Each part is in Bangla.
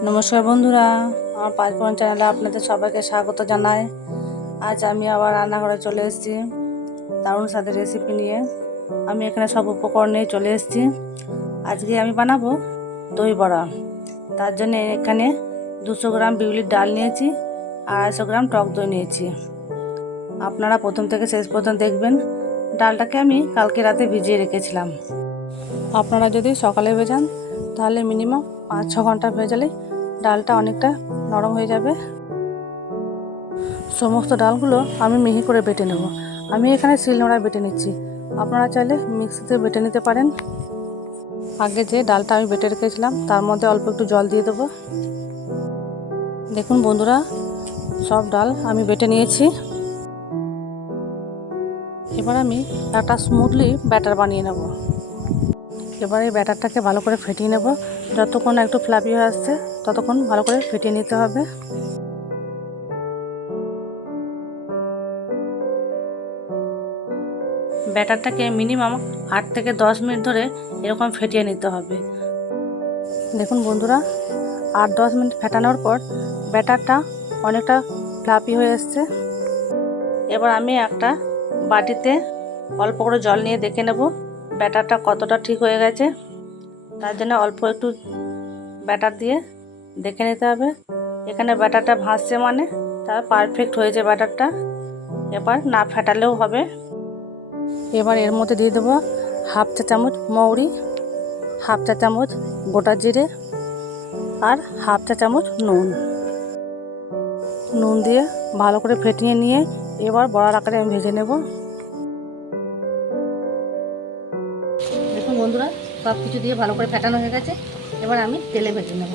নমস্কার বন্ধুরা, আমার পাঁচফোড়ন চ্যানেলে আপনাদের সবাইকে স্বাগত জানাই। আজ আমি আবার রান্নাঘরে চলে এসেছি দারুণ স্বাদের রেসিপি নিয়ে। আমি এখানে সব উপকরণ নিয়ে চলে এসেছি। আজকে আমি বানাবো দই বড়া। তার জন্য এখানে 200 গ্রাম বিউলির ডাল নিয়েছি, 250 গ্রাম টক দই নিয়েছি। আপনারা প্রথম থেকে শেষ পর্যন্ত দেখবেন। ডালটাকে আমি কালকে রাতে ভিজিয়ে রেখেছিলাম। আপনারা যদি সকালে ভেজান তাহলে মিনিমাম 5-6 ঘন্টা ভেজালে ডালটা অনেকটা নরম হয়ে যাবে। সমস্ত ডালগুলো আমি মিহি করে বেটে নেব। আমি এখানে শিলনোড়ায় বেটে নিচ্ছি, আপনারা চাইলে মিক্সিতে বেটে নিতে পারেন। আগে যে ডালটা আমি বেটে রেখেছিলাম তার মধ্যে অল্প একটু জল দিয়ে দেবো। দেখুন বন্ধুরা, সব ডাল আমি বেটে নিয়েছি। এবার আমি একটা স্মুথলি ব্যাটার বানিয়ে নেব। এবার এই ব্যাটারটাকে ভালো করে ফেটিয়ে নেব। যতক্ষণ একটু ফ্লাফি হয়ে আসছে ততক্ষণ ভালো করে ফেটিয়ে নিতে হবে। ব্যাটারটাকে মিনিমাম 8 থেকে 10 মিনিট ধরে এরকম ফেটিয়ে নিতে হবে। দেখুন বন্ধুরা, 8-10 মিনিট ফেটানোর পর ব্যাটারটা অনেকটা ফ্লাফি হয়ে এসছে। এবার আমি একটা বাটিতে অল্প করে জল নিয়ে দেখে নেব ব্যাটারটা কতটা ঠিক হয়ে গেছে। তার জন্য অল্প একটু ব্যাটার দিয়ে দেখে নিতে হবে। এখানে ব্যাটারটা ভাসছে মানে তার পারফেক্ট হয়েছে ব্যাটারটা। এবার না ফেটালেও হবে। এবার এর মধ্যে দিয়ে দেবো হাফ চা চামচ মৌরি, হাফ চা চামচ গোটা জিরে আর হাফ চা চামচ নুন দিয়ে ভালো করে ফেটিয়ে নিয়ে এবার বড়ার আকারে আমি ভেজে নেব। দেখুন বন্ধুরা, সব কিছু দিয়ে ভালো করে ফেটানো হয়ে গেছে। এবার আমি তেলে ভেজে নেব।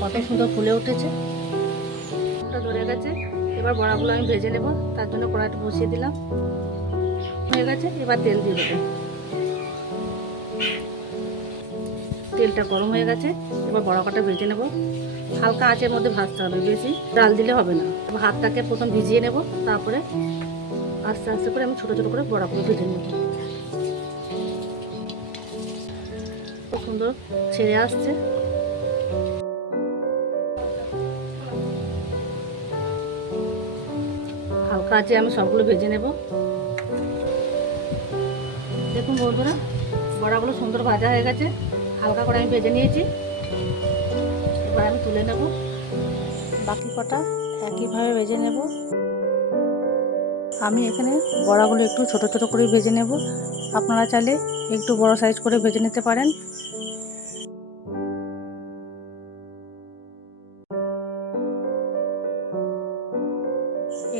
কত সুন্দর ফুলে উঠেছে, ধরে গেছে। এবার বড়াগুলো আমি ভেজে নেব। তার জন্য কড়াইটা বসিয়ে দিলাম, হয়ে গেছে। এবার তেল দিয়ে দেবো। তেলটা গরম হয়ে গেছে। এবার বড়া কটা ভেজে নেব। হালকা আঁচের মধ্যে ভাজতে হবে, বেশি ডাল দিলে হবে না। হাতটাকে প্রথম ভিজিয়ে নেব, তারপরে আস্তে আস্তে করে আমি ছোট ছোট করে বড়াগুলো ভেজে নেব। খুব সুন্দর ছেড়ে আসছে। হালকা আঁচে আমি সবগুলো ভেজে নেব। দেখুন বন্ধুরা, বড়াগুলো সুন্দর ভাজা হয়ে গেছে। হালকা করে আমি ভেজে নিয়েছি। এবার আমি তুলে নেব। বাকি কটা একইভাবে ভেজে নেব। আমি এখানে বড়াগুলো একটু ছোট ছোট করে ভেজে নেব। আপনারা চাইলে একটু বড় সাইজ করে ভেজে নিতে পারেন।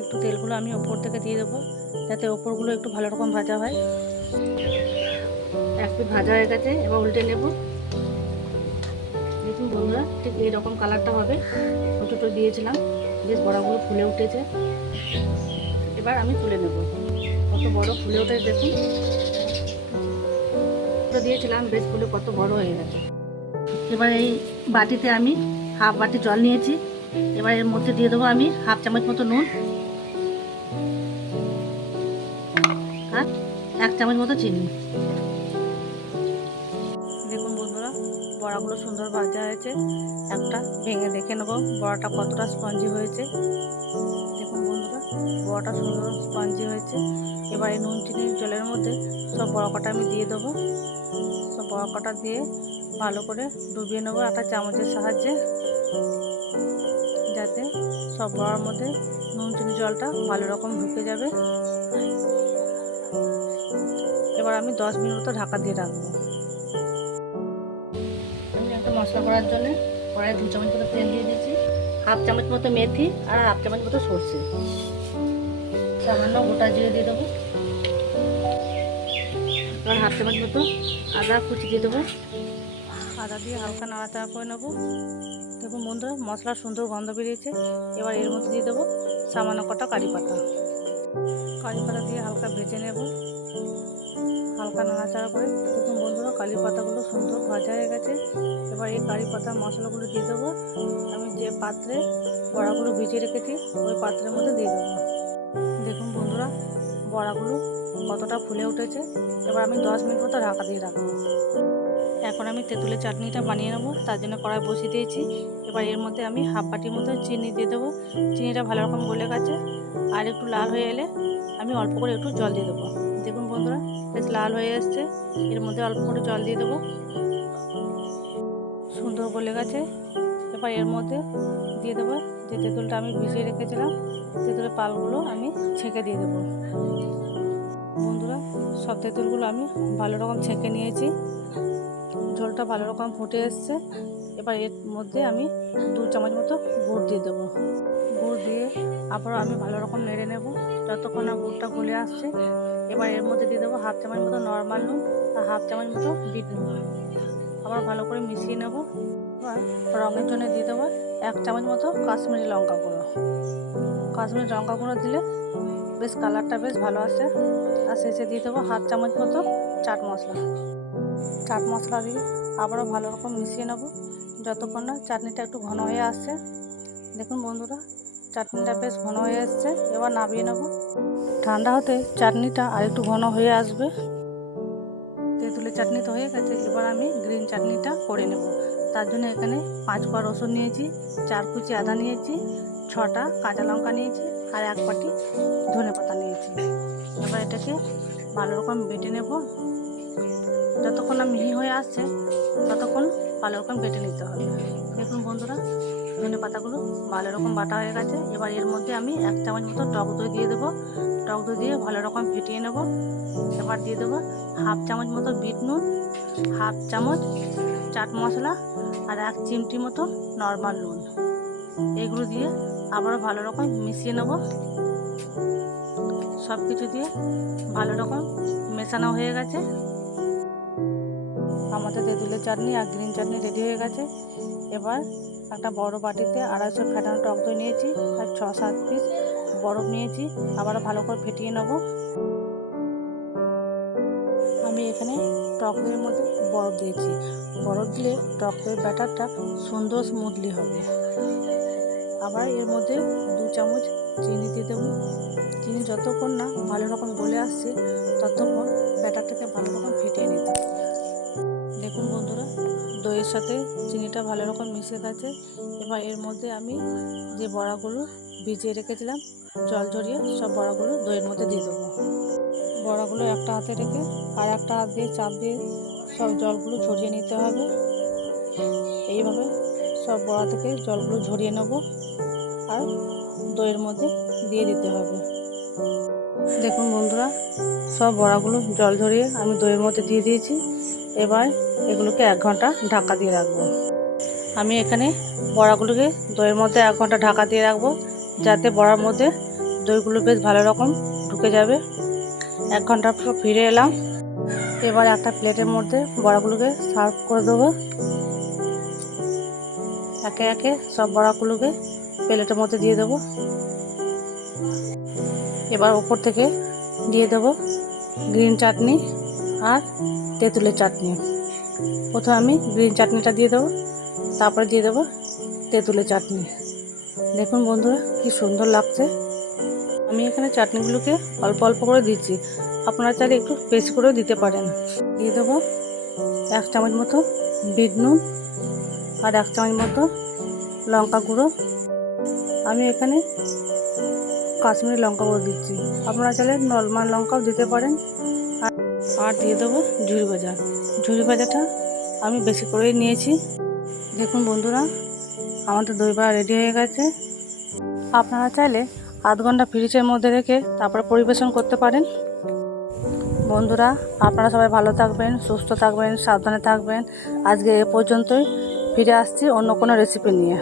একটু তেলগুলো আমি ওপর থেকে দিয়ে দেবো, যাতে ওপরগুলো একটু ভালো রকম ভাজা হয়। এক পিঠ ভাজা হয়ে গেছে। এবার উল্টে নেব। দেখুন বন্ধুরা, ঠিক এইরকম কালারটা হবে। ছোটো ছোটো দিয়েছিলাম, বেশ বড়াগুলো ফুলে উঠেছে। এবার আমি তুলে নেব। কত বড় ফুলে উঠেছে দেখুন। দিয়েছিলাম বেশ ফুলে কত বড় হয়ে গেছে। এবার এই বাটিতে আমি হাফ বাটি জল নিয়েছি। এবার এর মধ্যে দিয়ে দেবো আমি হাফ চামচ মতো নুন আর 1 চামচ মতো চিনি। দেখুন বন্ধুরা, বড়াগুলো সুন্দর ভাজা হয়েছে। একটা ভেঙে দেখে নেবো বড়াটা কতটা স্পঞ্জি হয়েছে। দেখুন বন্ধুরা, বড়াটা সুন্দর স্পঞ্জি হয়েছে। এবার এই নুন চিনির জলের মধ্যে সব বড়া কটা আমি দিয়ে দেবো। সব বড়া কটা দিয়ে ভালো করে ডুবিয়ে নেবো একটা চামচের সাহায্যে, যাতে সব বড়ার মধ্যে নুন চিনি জলটা ভালো রকম ঢুকে যাবে। এবার আমি 10 মিনিট মতো ঢাকা দিয়ে রাখবো। আমি একটা মশলা করার জন্য কড়াই 2 চামচ মতো তেল দিয়ে দিচ্ছি। হাফ চামচ মতো মেথি আর হাফ চামচ মতো সরষে, সামান্য গোটা জিরে দিয়ে দেবো। আর হাফ চামচ মতো আদা কুচি দিয়ে দেবো। আদা দিয়ে হালকা নাড়াচাড়া করে নেবো। দেখুন বন্ধুরা, মশলার সুন্দর গন্ধ বেরিয়েছে। এবার এর মধ্যে দিয়ে দেবো সামান্য কটা কারি পাতা। কারি পাতা দিয়ে হালকা ভেজে নেব, হালকা নাড়াচাড়া করে। দেখুন বন্ধুরা, কারি পাতাগুলো সুন্দর ভাজা হয়ে গেছে। এবার এই কারি পাতা মশলাগুলো দিয়ে দেবো। আমি যে পাত্রে বড়াগুলো ভিজিয়ে রেখেছি ওই পাত্রের মধ্যে দিয়ে দেবো। দেখুন বন্ধুরা, বড়াগুলো কতটা ফুলে উঠেছে। এবার আমি 10 মিনিট মতো ঢাকা দিয়ে রাখবো। এখন আমি তেঁতুলের চাটনিটা বানিয়ে নেবো, তার জন্য কড়াই বসিয়ে দিয়েছি। এবার এর মধ্যে আমি হাফ বাটির মতো চিনি দিয়ে দেবো। চিনিটা ভালো রকম গলে গেছে, আর একটু লাল হয়ে এলে আমি অল্প করে একটু জল দিয়ে দেবো। দেখুন বন্ধুরা, বেশ লাল হয়ে এসছে। এর মধ্যে অল্প করে জল দিয়ে দেবো, সুন্দর গলে গেছে। এবার এর মধ্যে দিয়ে দেবো যে তেঁতুলটা আমি ভিজিয়ে রেখেছিলাম, তেঁতুলের পালগুলো আমি ছেঁকে দিয়ে দেবো। বন্ধুরা, সব তেঁতুলগুলো আমি ভালো রকম ছেঁকে নিয়েছি। ঝোলটা ভালো রকম ফুটে এসছে। এবার এর মধ্যে আমি 2 চামচ মতো গুড় দিয়ে দেবো। গুড় দিয়ে আবারও আমি ভালো রকম নেড়ে নেব যতক্ষণ না গুড়টা গলে আসছে। এবার এর মধ্যে দিয়ে দেবো হাফ চামচ মতো নর্মাল নুন আর হাফ চামচ মতো বিট নুন। আবার ভালো করে মিশিয়ে নেব। এবার রঙের জন্য দিয়ে দেবো 1 চামচ মতো কাশ্মীরি লঙ্কা গুঁড়ো। কাশ্মীরি লঙ্কা গুঁড়ো দিলে বেশ কালারটা বেশ ভালো আসে। আর শেষে দিয়ে দেবো হাফ চামচ মতো চাট মশলা। চাট মশলা দিয়ে আবারও ভালো রকম মিশিয়ে নেব যতক্ষণ না চাটনিটা একটু ঘন হয়ে আসছে। দেখুন বন্ধুরা, চাটনিটা বেশ ঘন হয়ে আসছে। এবার নামিয়ে নেব। ঠান্ডা হতে চাটনিটা আর একটু ঘন হয়ে আসবে। তেঁতুলের চাটনি তো হয়ে গেছে, এবার আমি গ্রিন চাটনিটা করে নেব। তার জন্য এখানে 5 কোয়া রসুন নিয়েছি, 4 কুচি আদা নিয়েছি, 6টা কাঁচা লঙ্কা নিয়েছি, আর 1 বাটি ধনে পাতা নিয়েছি। এবার এটাকে ভালো রকম বেটে নেব। যতক্ষণ না মিহি হয়ে আসছে ততক্ষণ ভালো রকম বেটে নিতে হবে। দেখুন বন্ধুরা, ধনে পাতাগুলো ভালো রকম বাটা হয়ে গেছে। এবার এর মধ্যে আমি 1 চামচ মতো টক দই দিয়ে দেবো। টক দই দিয়ে ভালো রকম ফেটিয়ে নেব। এবার দিয়ে দেবো হাফ চামচ মতো বিট নুন, হাফ চামচ চাট মশলা, আর 1 চিমটি মতো নর্মাল নুন। এগুলো দিয়ে আবারও ভালো রকম মিশিয়ে নেব। সব কিছু দিয়ে ভালো রকম মেশানো হয়ে গেছে। আমাদের তেঁতুলের চাটনি আর গ্রিন চাটনি রেডি হয়ে গেছে। এবার একটা বড় বাটিতে 250 ফেটানো টক দই নিয়েছি, আর 6-7 পিস বরফ নিয়েছি। আবার ভালো করে ফেটিয়ে নেব। আমি এখানে টক দইয়ের মধ্যে বরফ দিয়েছি। বরফ দিলে টক দইয়ের ব্যাটারটা সুন্দর স্মুথলি হবে। আবার এর মধ্যে 2 চামচ চিনি দিয়ে দেবো। চিনি যতক্ষণ না ভালো রকম গলে আসছে ততক্ষণ ব্যাটারটাকে ভালো রকম ফেটিয়ে নিতে হবে। দেখুন বন্ধুরা, দইয়ের সাথে চিনিটা ভালো রকম মিশে গেছে। এবার এর মধ্যে আমি যে বড়াগুলো ভিজিয়ে রেখেছিলাম জল ঝরিয়ে সব বড়াগুলো দইয়ের মধ্যে দিয়ে দেবো। বড়াগুলো একটা হাতে রেখে আর একটা হাত দিয়ে চাপ দিয়ে সব জলগুলো ঝরিয়ে নিতে হবে। এইভাবে সব বড়া থেকে জলগুলো ঝরিয়ে নেব আর দইয়ের মধ্যে দিয়ে দিতে হবে। দেখুন বন্ধুরা, সব বড়াগুলো জল ঝরিয়ে আমি দইয়ের মধ্যে দিয়ে দিয়েছি। এবার এগুলোকে 1 ঘন্টা ঢাকা দিয়ে রাখবো। আমি এখানে বড়াগুলোকে দইয়ের মধ্যে 1 ঘন্টা ঢাকা দিয়ে রাখবো, যাতে বড়ার মধ্যে দইগুলো বেশ ভালো রকম ঢুকে যাবে। 1 ঘন্টা পর ফিরে এলাম। এবার একটা প্লেটের মধ্যে বড়াগুলোকে সার্ভ করে দেবো। একে একে সব বড়াগুলোকে প্লেটের মধ্যে দিয়ে দেবো। এবার ওপর থেকে দিয়ে দেবো গ্রিন চাটনি আর তেঁতুলের চাটনি। প্রথমে আমি গ্রিন চাটনিটা দিয়ে দেবো, তারপরে দিয়ে দেবো তেঁতুলের চাটনি। দেখুন বন্ধুরা, কি সুন্দর লাগছে। আমি এখানে চাটনিগুলোকে অল্প অল্প করে দিচ্ছি, আপনারা চাইলে একটু বেশি করেও দিতে পারেন। দিয়ে দেবো 1 চামচ মতো বিট নুন আর 1 চামচ মতো লঙ্কা গুঁড়ো। আমি এখানে কাশ্মীরি লঙ্কা গুঁড়ো দিচ্ছি, আপনারা চাইলে নর্মাল লঙ্কাও দিতে পারেন। আর দিয়ে দেবো ঝুরি ভাজা। ঝুরি ভাজাটা আমি বেশি করেই নিয়েছি। দেখুন বন্ধুরা, আমাদের দই বড়া রেডি হয়ে গেছে। আপনারা চাইলে আধ ঘন্টা ফ্রিজের মধ্যে রেখে তারপরে পরিবেশন করতে পারেন। বন্ধুরা, আপনারা সবাই ভালো থাকবেন, সুস্থ থাকবেন, সাবধানে থাকবেন। আজকে এ পর্যন্তই। ফিরে আসছি অন্য কোনো রেসিপি নিয়ে।